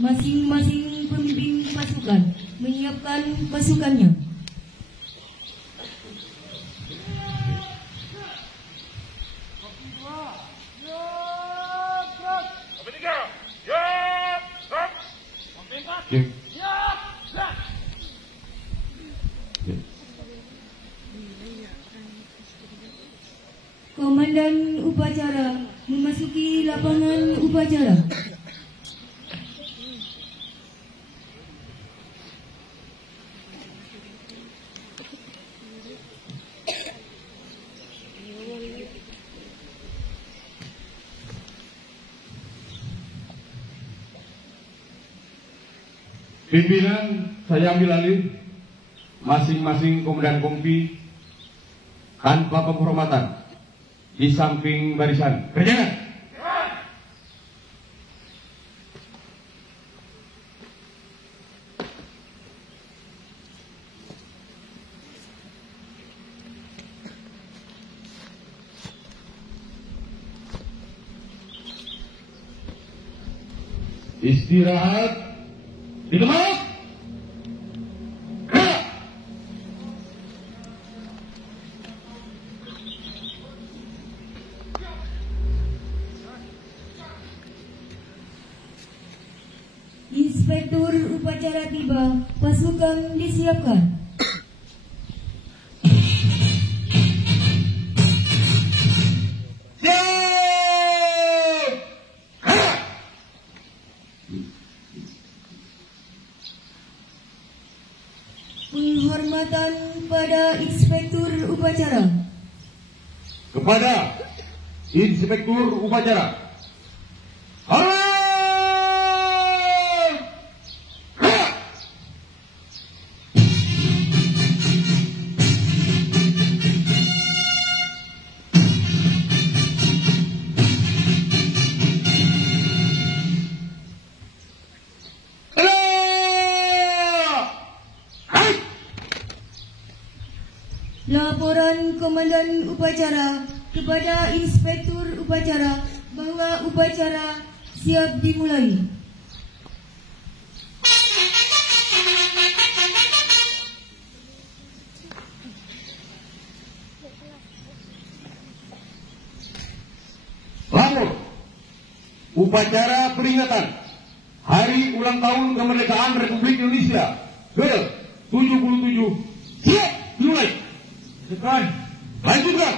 Masing-masing pemimpin pasukan menyiapkan pasukannya. Komandan upacara memasuki lapangan upacara. Pimpinan, saya ambil alih. Masing-masing komandan kompi tanpa penghormatan di samping barisan. Kerjakan. Istirahat. Di tempat. Inspektur upacara tiba, pasukan disiapkan. Penghormatan pada Inspektur upacara. Kepada Inspektur upacara. Laporan Komandan Upacara kepada Inspektur Upacara bahwa upacara siap dimulai. Lapor upacara peringatan Hari Ulang Tahun Kemerdekaan Republik Indonesia ke-77 siap dimulai. Sekarang lanjutkan.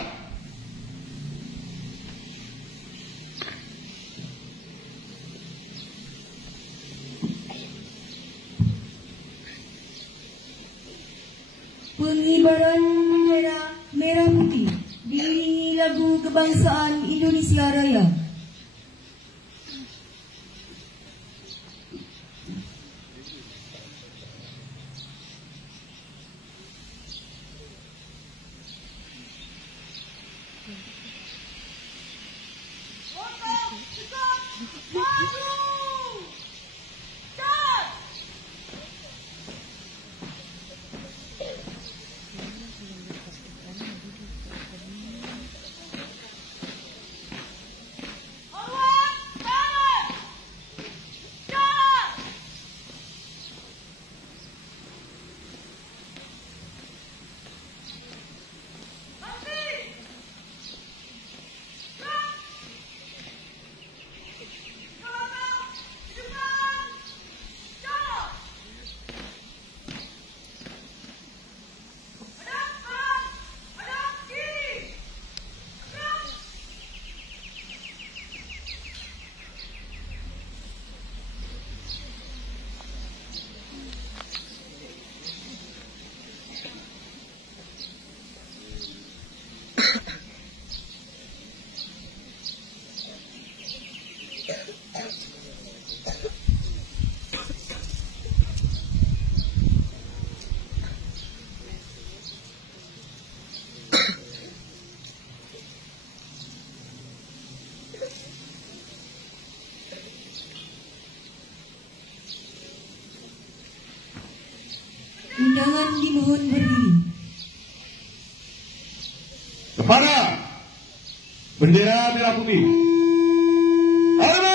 Pengibaran bendera merah putih diiringi lagu kebangsaan Indonesia Raya. Undangan dimohon berdiri. Kepada bendera merah putih. Hormat!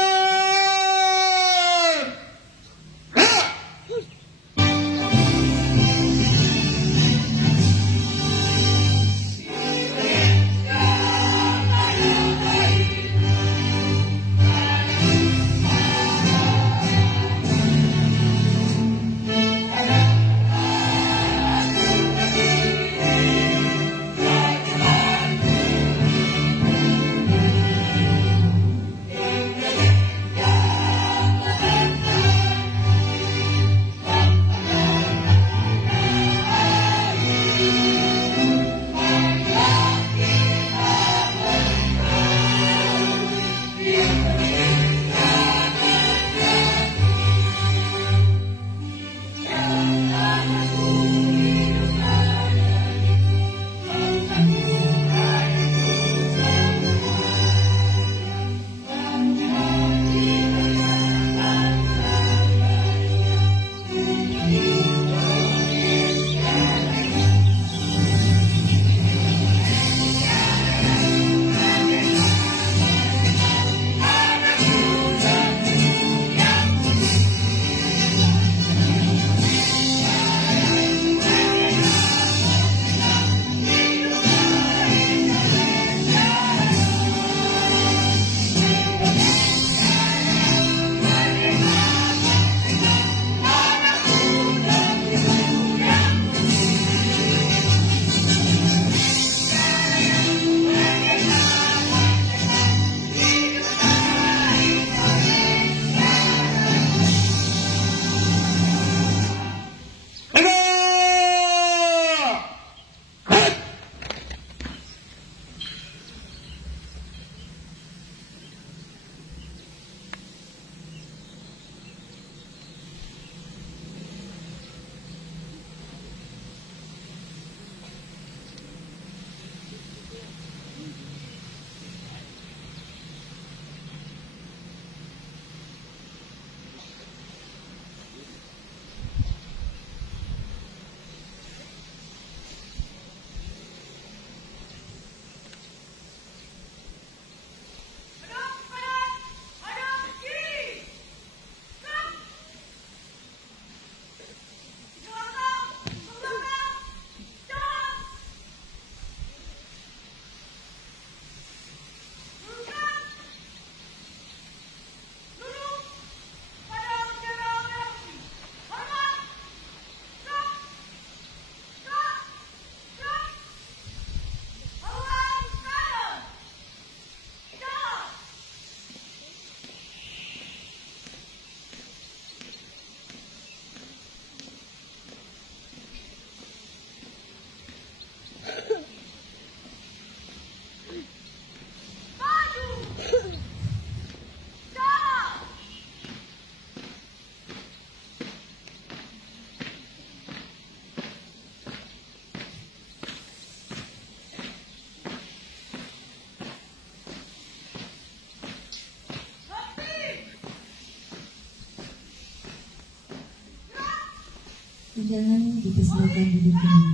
Jangan dipersilakan duduk kembali.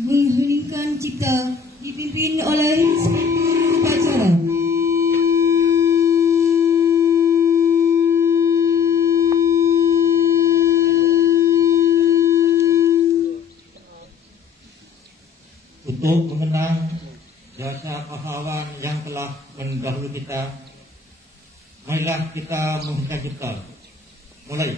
Mengheningkan cipta dipimpin oleh Inspektur Upacara. Untuk mengenang jasa pahlawan yang telah mendahului kita, marilah kita menghentikan cipta. Mulai.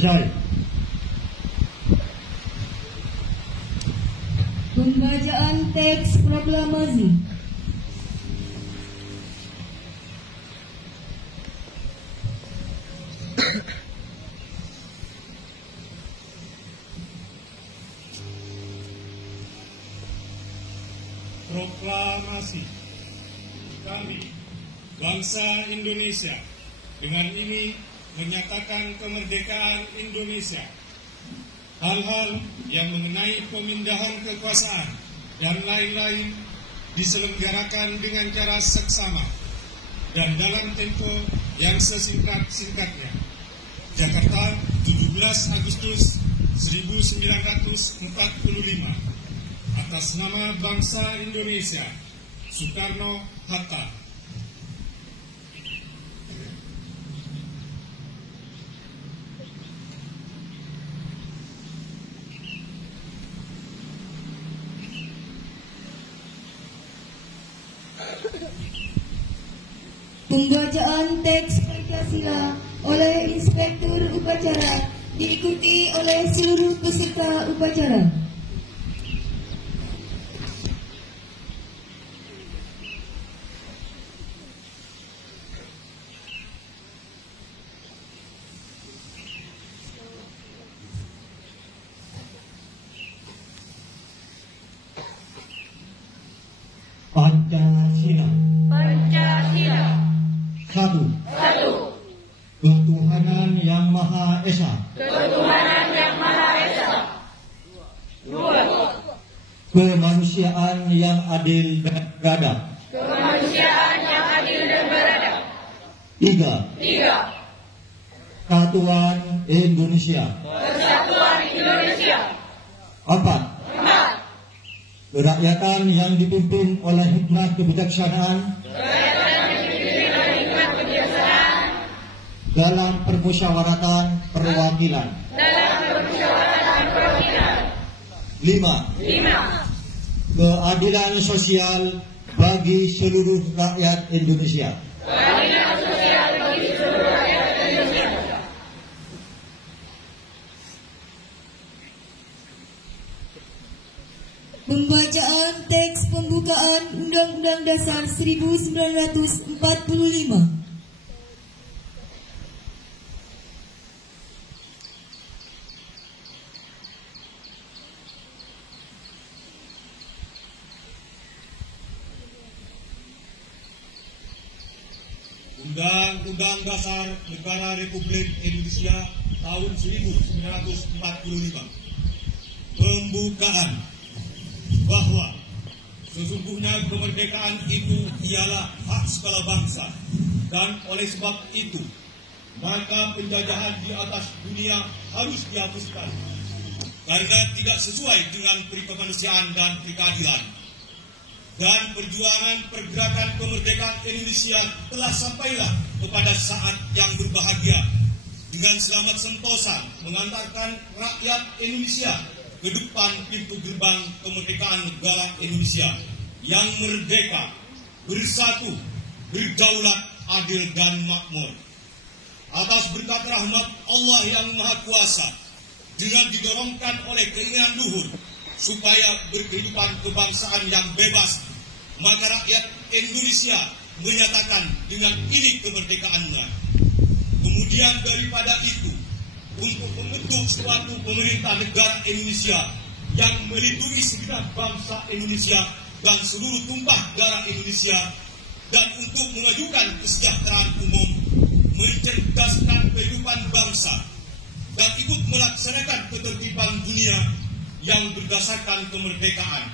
Selesai. Pembacaan teks proklamasi. Proklamasi. Kami, bangsa Indonesia, dengan ini menyatakan kemerdekaan Indonesia. Hal-hal yang mengenai pemindahan kekuasaan dan lain-lain diselenggarakan dengan cara seksama dan dalam tempo yang sesingkat-singkatnya. Jakarta, 17 Agustus 1945. Atas nama bangsa Indonesia, Soekarno-Hatta. Pembacaan teks Pancasila oleh Inspektur Upacara diikuti oleh seluruh peserta upacara. Pancasila. Pancasila. Satu. Satu. Ketuhanan Yang Maha Esa. Ketuhanan Yang Maha Esa. Dua. Kemanusiaan yang adil dan beradab. Kemanusiaan yang adil dan beradab. Tiga. Tiga. Kesatuan Indonesia. Persatuan Indonesia. Empat. Empat. Kerakyatan yang dipimpin oleh hikmat kebijaksanaan dalam permusyawaratan perwakilan. Dalam permusyawaratan perwakilan. Lima. Lima. Keadilan sosial bagi seluruh rakyat Indonesia. Keadilan sosial bagi seluruh rakyat Indonesia. Pembacaan teks pembukaan Undang-Undang Dasar 1945. Undang-Undang Dasar Negara Republik Indonesia tahun 1945. Pembukaan bahwa sesungguhnya kemerdekaan itu ialah hak segala bangsa, dan oleh sebab itu maka penjajahan di atas dunia harus dihapuskan karena tidak sesuai dengan kemanusiaan dan keadilan. Dan perjuangan pergerakan kemerdekaan Indonesia telah sampailah kepada saat yang berbahagia dengan selamat sentosa mengantarkan rakyat Indonesia ke depan pintu gerbang kemerdekaan negara Indonesia yang merdeka, bersatu, berdaulat, adil dan makmur. Atas berkat rahmat Allah yang Maha Kuasa, dengan didorongkan oleh keinginan luhur supaya berkehidupan kebangsaan yang bebas, maka rakyat Indonesia menyatakan dengan ini kemerdekaannya. Kemudian daripada itu, untuk membentuk suatu pemerintah negara Indonesia yang melindungi segenap bangsa Indonesia dan seluruh tumpah darah Indonesia, dan untuk memajukan kesejahteraan umum, mencerdaskan kehidupan bangsa, dan ikut melaksanakan ketertiban dunia yang berdasarkan kemerdekaan,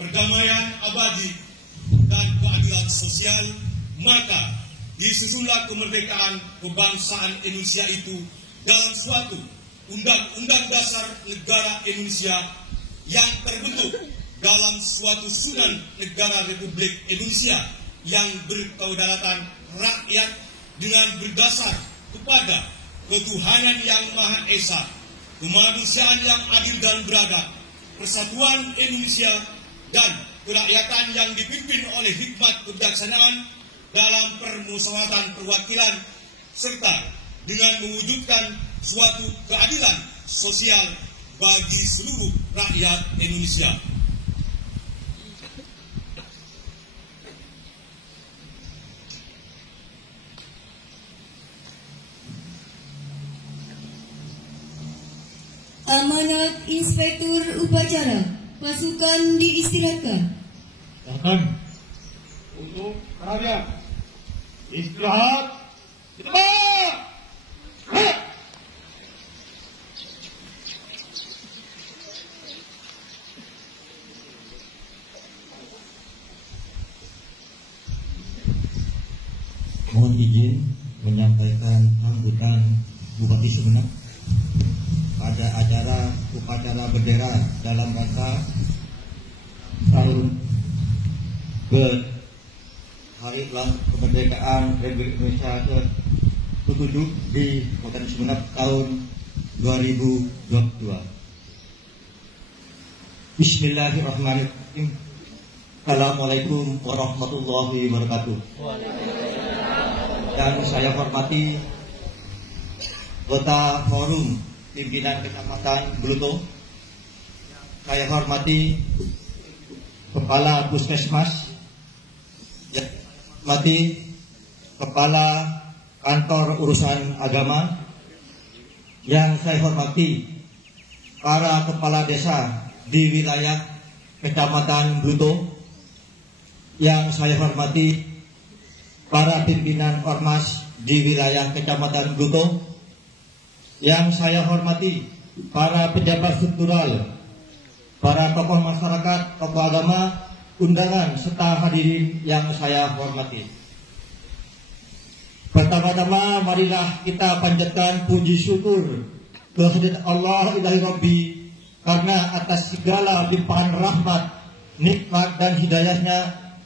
perdamaian abadi, dan keadilan sosial, maka disusunlah kemerdekaan kebangsaan Indonesia itu dalam suatu Undang-Undang Dasar Negara Indonesia yang terbentuk dalam suatu Sunan Negara Republik Indonesia yang berkedaulatan rakyat dengan berdasar kepada ketuhanan yang Maha Esa, kemanusiaan yang adil dan beradab, persatuan Indonesia, dan kerakyatan yang dipimpin oleh hikmat kebijaksanaan dalam permusyawaratan perwakilan, serta dengan mewujudkan suatu keadilan sosial bagi seluruh rakyat Indonesia. Amanat Inspektur Upacara, pasukan diistirahatkan. Silakan untuk rakyat istirahat di tempat. Mohon izin menyampaikan sambutan Bupati Sumeneb pada acara upacara bendera dalam rangka tahun ke Hari Ulang Kemerdekaan Republik Indonesia ke-7 di Kabupaten Sumeneb tahun 2022. Bismillahirrahmanirrahim. Assalamualaikum warahmatullahi wabarakatuh. Yang saya hormati Kota Forum Pimpinan Kecamatan Bluto, saya hormati Kepala Puskesmas, yang hormati Kepala Kantor Urusan Agama, yang saya hormati para kepala desa di wilayah Kecamatan Bluto, yang saya hormati para pimpinan ormas di wilayah Kecamatan Bluto, yang saya hormati para pejabat struktural, para tokoh masyarakat, tokoh agama, undangan, serta hadirin yang saya hormati. Pertama-tama marilah kita panjatkan puji syukur kehadirat Allah ilahi Rabbi karena atas segala limpahan rahmat, nikmat dan hidayahnya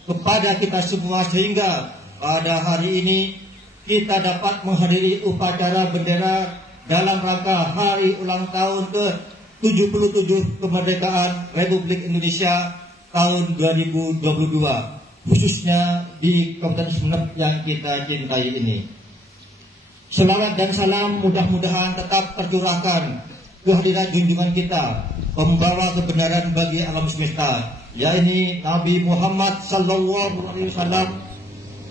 kepada kita semua, sehingga pada hari ini kita dapat menghadiri upacara bendera dalam rangka hari ulang tahun ke-77 kemerdekaan Republik Indonesia tahun 2022, khususnya di Kabupaten Sumeneb yang kita cintai ini. Selawat dan salam mudah-mudahan tetap tercurahkan kehadiran junjungan kita, pembawa kebenaran bagi alam semesta, yakni Nabi Muhammad SAW.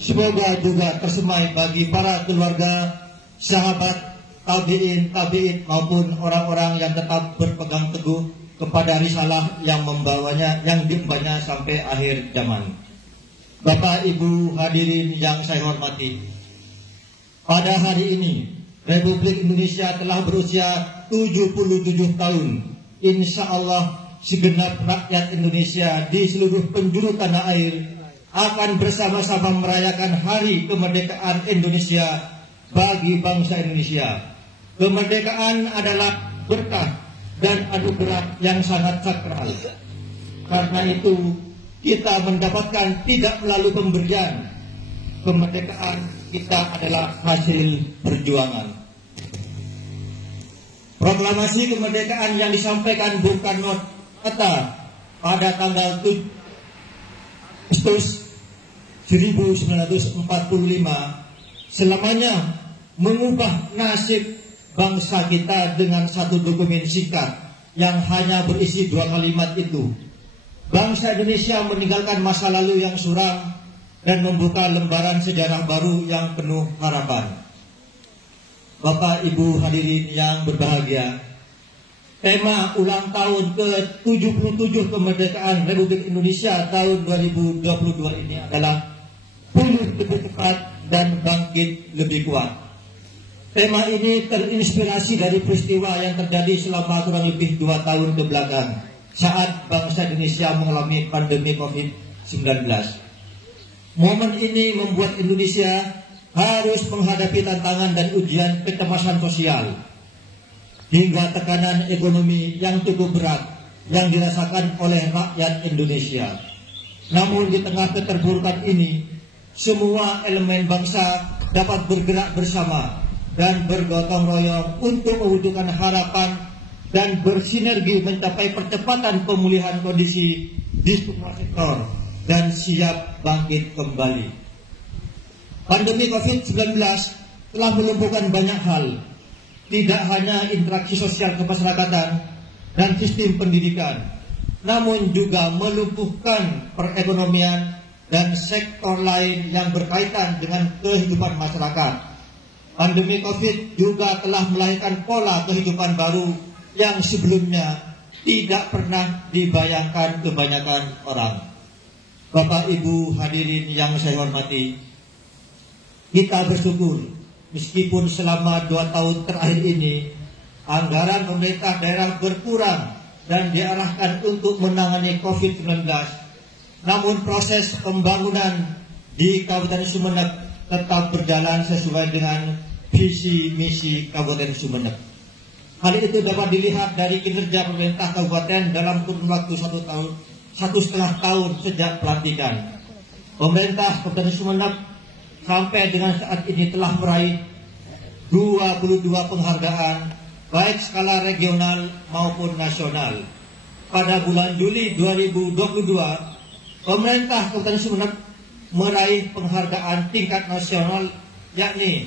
Semoga juga tersemai bagi para keluarga, sahabat, tabi'in maupun orang-orang yang tetap berpegang teguh kepada risalah yang membawanya, yang diembanya sampai akhir zaman. Bapak Ibu hadirin yang saya hormati, Pada hari ini, Republik Indonesia telah berusia 77 tahun. Insya Allah, segenap rakyat Indonesia di seluruh penjuru tanah air akan bersama-sama merayakan Hari Kemerdekaan Indonesia bagi bangsa Indonesia. Kemerdekaan adalah berkah dan anugerah yang sangat sakral. Karena itu, kita mendapatkan tidak melalui pemberian. Kemerdekaan kita adalah hasil perjuangan. Proklamasi kemerdekaan yang disampaikan Bung Karno Hatta pada tanggal 7 Agustus 1945 selamanya mengubah nasib bangsa kita dengan satu dokumen singkat yang hanya berisi 2 kalimat itu. Bangsa Indonesia meninggalkan masa lalu yang suram dan membuka lembaran sejarah baru yang penuh harapan. Bapak Ibu hadirin yang berbahagia, tema ulang tahun ke-77 kemerdekaan Republik Indonesia tahun 2022 ini adalah pulih lebih cepat dan bangkit lebih kuat. Tema ini terinspirasi dari peristiwa yang terjadi selama kurang lebih 2 tahun ke belakang saat bangsa Indonesia mengalami pandemi COVID-19. Momen ini membuat Indonesia harus menghadapi tantangan dan ujian kecemasan sosial hingga tekanan ekonomi yang cukup berat yang dirasakan oleh rakyat Indonesia. Namun di tengah keterpurukan ini, semua elemen bangsa dapat bergerak bersama dan bergotong royong untuk mewujudkan harapan dan bersinergi mencapai percepatan pemulihan kondisi di semua sektor dan siap bangkit kembali. Pandemi COVID-19 telah melumpuhkan banyak hal, tidak hanya interaksi sosial kemasyarakatan dan sistem pendidikan, namun juga melumpuhkan perekonomian dan sektor lain yang berkaitan dengan kehidupan masyarakat. Pandemi COVID juga telah melahirkan pola kehidupan baru yang sebelumnya tidak pernah dibayangkan kebanyakan orang. Bapak Ibu hadirin yang saya hormati, kita bersyukur meskipun selama 2 tahun terakhir ini anggaran pemerintah daerah berkurang dan diarahkan untuk menangani COVID-19, namun proses pembangunan di Kabupaten Sumeneb tetap berjalan sesuai dengan visi misi Kabupaten Sumeneb. Hal itu dapat dilihat dari kinerja pemerintah kabupaten dalam kurun waktu 1,5 tahun sejak pelantikan. Pemerintah Kabupaten Sumeneb sampai dengan saat ini telah meraih 22 penghargaan baik skala regional maupun nasional. Pada bulan Juli 2022, pemerintah Kabupaten Sumeneb meraih penghargaan tingkat nasional, yakni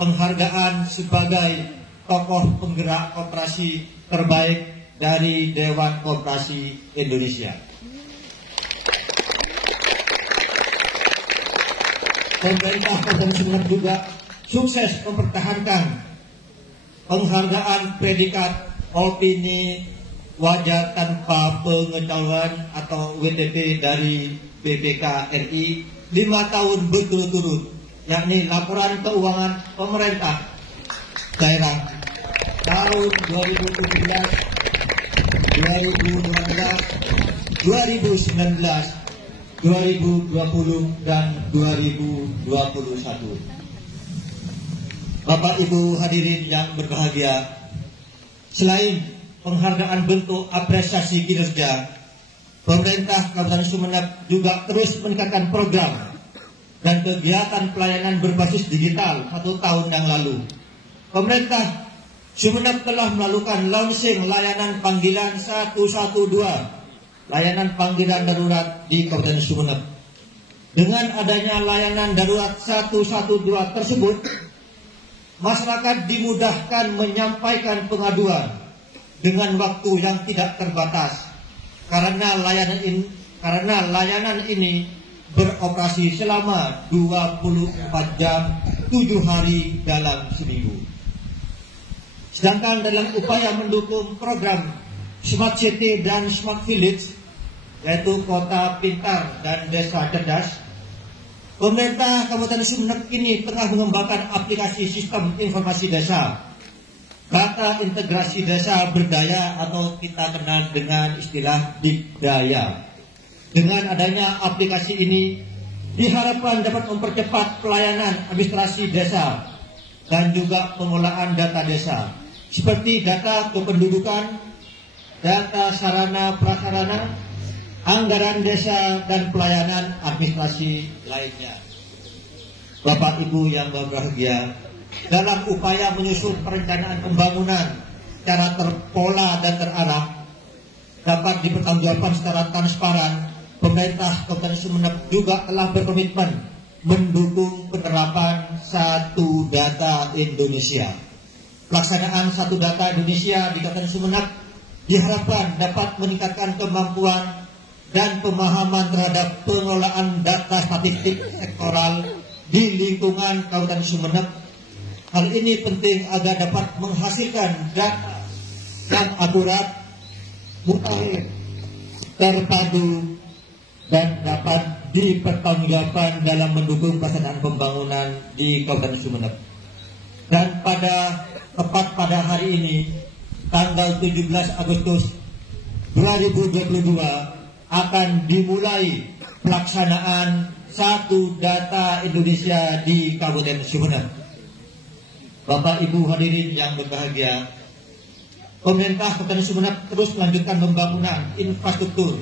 penghargaan sebagai tokoh penggerak koperasi terbaik dari Dewan Koperasi Indonesia. Pemerintah Kabupaten Sumeneb juga sukses mempertahankan penghargaan predikat opini wajar tanpa pengetahuan atau WTP dari BPK RI 5 tahun berturut-turut, yakni laporan keuangan pemerintah daerah tahun 2017, 2018, 2019, 2020 dan 2021. Bapak Ibu hadirin yang berbahagia, selain penghargaan bentuk apresiasi kinerja, pemerintah Kabupaten Sumeneb juga terus meningkatkan program dan kegiatan pelayanan berbasis digital 1 tahun yang lalu. Pemerintah Sumeneb telah melakukan launching layanan panggilan 112, layanan panggilan darurat di Kabupaten Sumeneb. Dengan adanya layanan darurat 112 tersebut, masyarakat dimudahkan menyampaikan pengaduan dengan waktu yang tidak terbatas karena layanan ini beroperasi selama 24 jam 7 hari dalam seminggu. Sedangkan dalam upaya mendukung program Smart City dan Smart Village, yaitu kota pintar dan desa cerdas, Pemerintah Kabupaten Sumeneb kini tengah mengembangkan aplikasi sistem informasi desa, data integrasi desa berdaya atau kita kenal dengan istilah Digdaya. Dengan adanya aplikasi ini diharapkan dapat mempercepat pelayanan administrasi desa dan juga pengelolaan data desa seperti data kependudukan, data sarana prasarana, anggaran desa, dan pelayanan administrasi lainnya. Bapak Ibu yang berbahagia, dalam upaya menyusun perencanaan pembangunan secara terpola dan terarah dapat dipertanggungjawabkan secara transparan, pemerintah Kabupaten Sumeneb juga telah berkomitmen mendukung penerapan Satu Data Indonesia. Pelaksanaan Satu Data Indonesia di Kabupaten Sumeneb diharapkan dapat meningkatkan kemampuan dan pemahaman terhadap pengelolaan data statistik sektoral di lingkungan Kabupaten Sumeneb. Hal ini penting agar dapat menghasilkan data yang akurat, mutakhir, terpadu, dan dapat dipertanggungjawabkan dalam mendukung pelaksanaan pembangunan di Kabupaten Sumeneb. Dan tepat pada hari ini, tanggal 17 Agustus 2022, akan dimulai pelaksanaan Satu Data Indonesia di Kabupaten Sumeneb. Bapak Ibu hadirin yang berbahagia, pemerintah Kabupaten Sumeneb terus melanjutkan pembangunan infrastruktur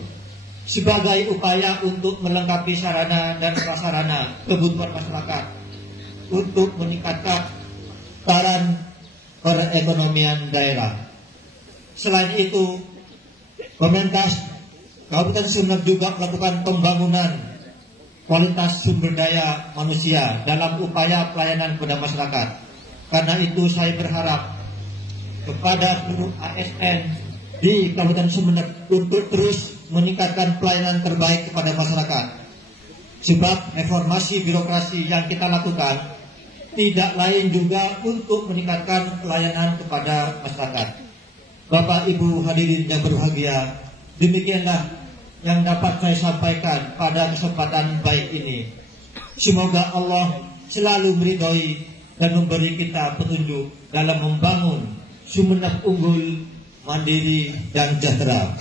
sebagai upaya untuk melengkapi sarana dan prasarana kebutuhan masyarakat untuk meningkatkan peran perekonomian daerah. Selain itu, pemerintah Kabupaten Sumeneb juga melakukan pembangunan kualitas sumber daya manusia dalam upaya pelayanan kepada masyarakat. Karena itu saya berharap kepada seluruh ASN di Kabupaten Sumeneb untuk terus meningkatkan pelayanan terbaik kepada masyarakat. Sebab reformasi birokrasi yang kita lakukan tidak lain juga untuk meningkatkan pelayanan kepada masyarakat. Bapak Ibu hadirin yang berbahagia, demikianlah yang dapat saya sampaikan pada kesempatan baik ini. Semoga Allah selalu meridhoi dan memberi kita petunjuk dalam membangun Sumeneb unggul, mandiri, dan sejahtera.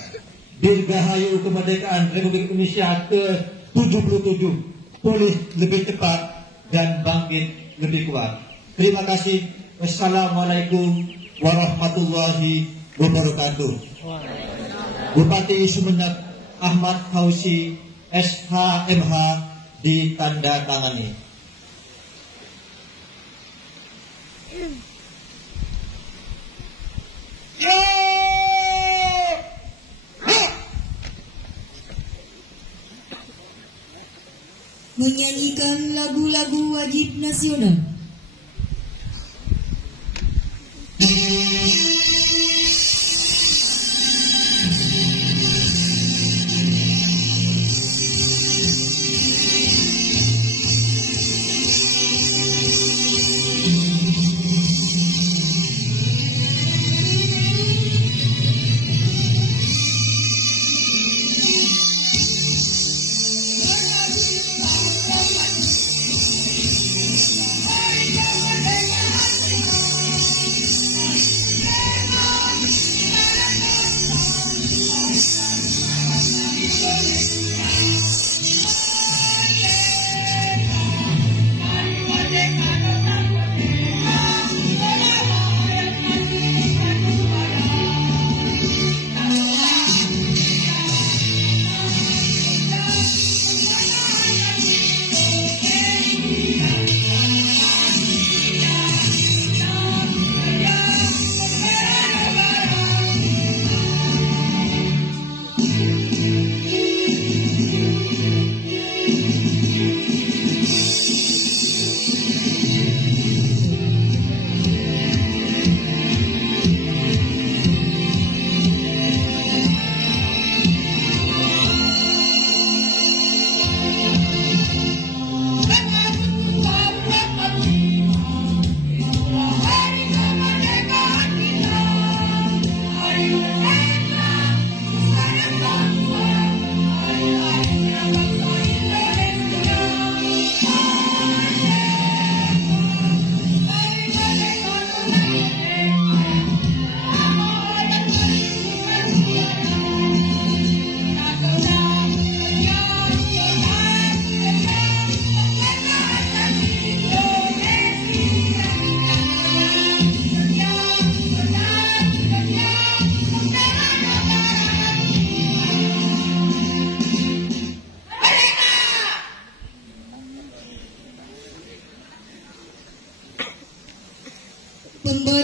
Dirgahayu kemerdekaan Republik Indonesia ke-77, pulih lebih cepat dan bangkit lebih kuat. Terima kasih. Wassalamualaikum warahmatullahi wabarakatuh. Bupati Sumeneb Ahmad Hausi SHMH ditandatangani. Menyanyikan lagu-lagu wajib nasional. Yeah.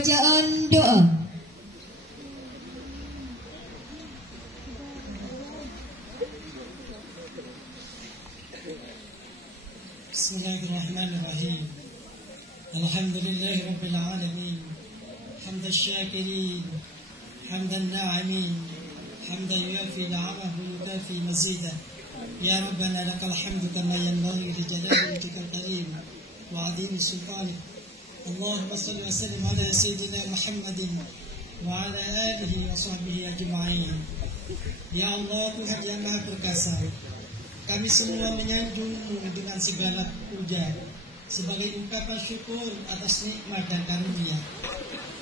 Bacaan doa. Bismillahirrahmanirrahim. Alhamdulillahi Rabbil Alamin. Hamdan syakirin, hamdan na'imin, hamdan yuafi na'amahu yukafi mazidah. Ya Rabbana lakal hamdu kama yanbaghi li jalali wajhikal karim wa 'azimi sultanik. Allahumma salli wa sallim ala sayyidina Muhammadin wa ala alihi wa sahbihi ajma'in. Ya Allah, Tuhan yang Maha Perkasa, kami semua menyanjung-Mu dengan segala puja sebagai ungkapan syukur atas nikmat dan karunia.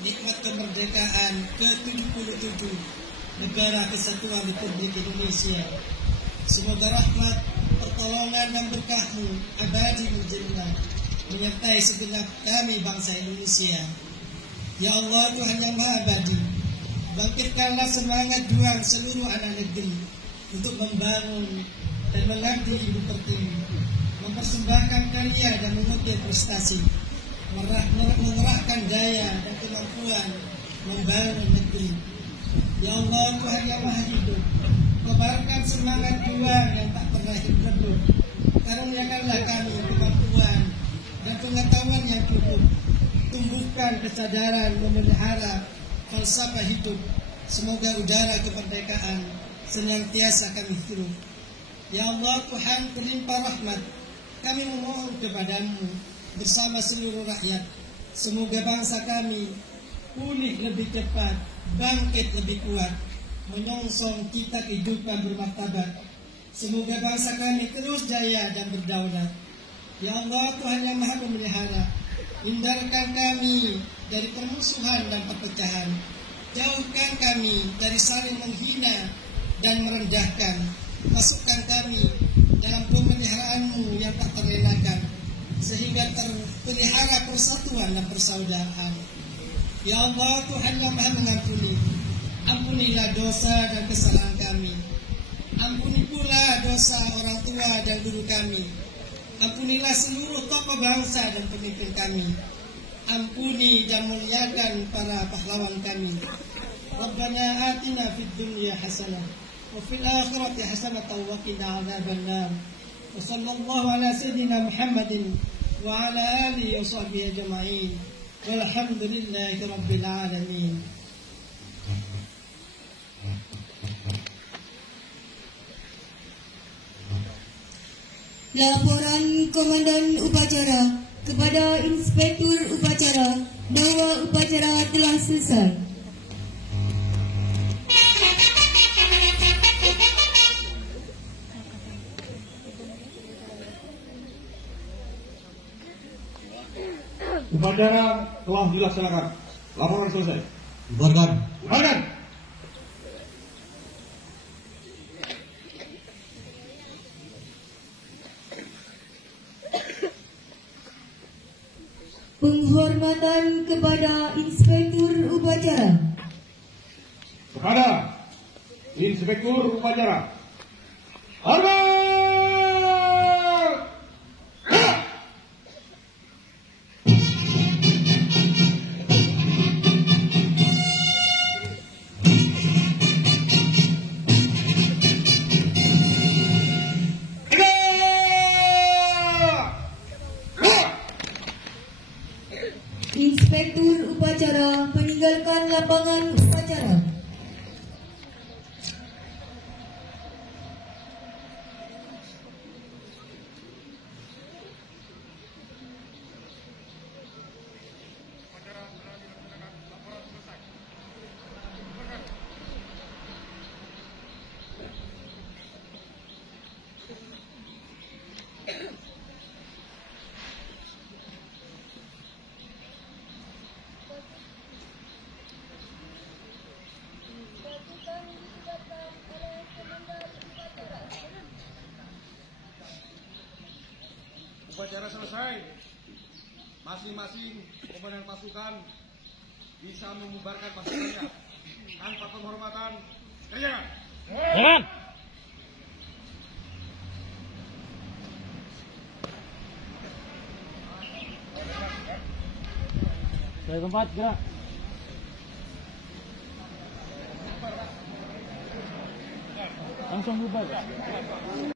Nikmat kemerdekaan ke-77 Negara Kesatuan Republik Indonesia. Semoga rahmat, pertolongan dan berkah-Mu abadi menjadilah menyertai segenap kami bangsa Indonesia. Ya Allah, Tuhan yang Maha Abadi, bangkitkanlah semangat juang seluruh anak negeri untuk membangun dan mengabdi Ibu Pertiwi, mempersembahkan karya dan mengukir prestasi, mengerahkan daya dan kemampuan membangun negeri. Ya Allah, Tuhan yang Maha Hidup, kobarkan semangat juang yang tak pernah redup. Karuniakanlah kami kemampuan dan pengetahuan yang cukup, tumbuhkan kesadaran memelihara falsafah hidup. Semoga udara kemerdekaan senantiasa kami hirup. Ya Allah, Tuhan terlimpah rahmat, kami memohon kepadamu bersama seluruh rakyat. Semoga bangsa kami pulih lebih cepat, bangkit lebih kuat, menyongsong cita kehidupan bermartabat. Semoga bangsa kami terus jaya dan berdaulat. Ya Allah, Tuhan yang Maha Pemelihara, hindarkan kami dari permusuhan dan perpecahan. Jauhkan kami dari saling menghina dan merendahkan. Masukkan kami dalam pemeliharaan-Mu yang tak terelakkan, sehingga terpelihara persatuan dan persaudaraan. Ya Allah, Tuhan yang Maha Mengampuni, ampunilah dosa dan kesalahan kami. Ampuni pula dosa orang tua dan guru kami. Ampunilah seluruh tokoh bangsa dan pemimpin kami. Ampuni dan muliakan para pahlawan kami. Rabbana atina fid dunya hasanah wa fil akhirati hasanatan wa qina adzabannar. Wa sallallahu ala sayyidina Muhammadin wa ala alihi wa sahbihi ajma'in. Walhamdulillahi rabbil alamin. Laporan Komandan Upacara kepada Inspektur Upacara bahwa upacara telah selesai. Upacara telah dilaksanakan. Laporan selesai. Bubarkan. Bubarkan. Penghormatan kepada Inspektur Upacara. Kepada Inspektur Upacara. Hormat! Inspektur Upacara meninggalkan lapangan upacara. Upacara selesai, masing-masing komandan pasukan bisa membubarkan pasukannya tanpa penghormatan. Kerjakan. Jalan. Dari tempat gerak. langsung bubar.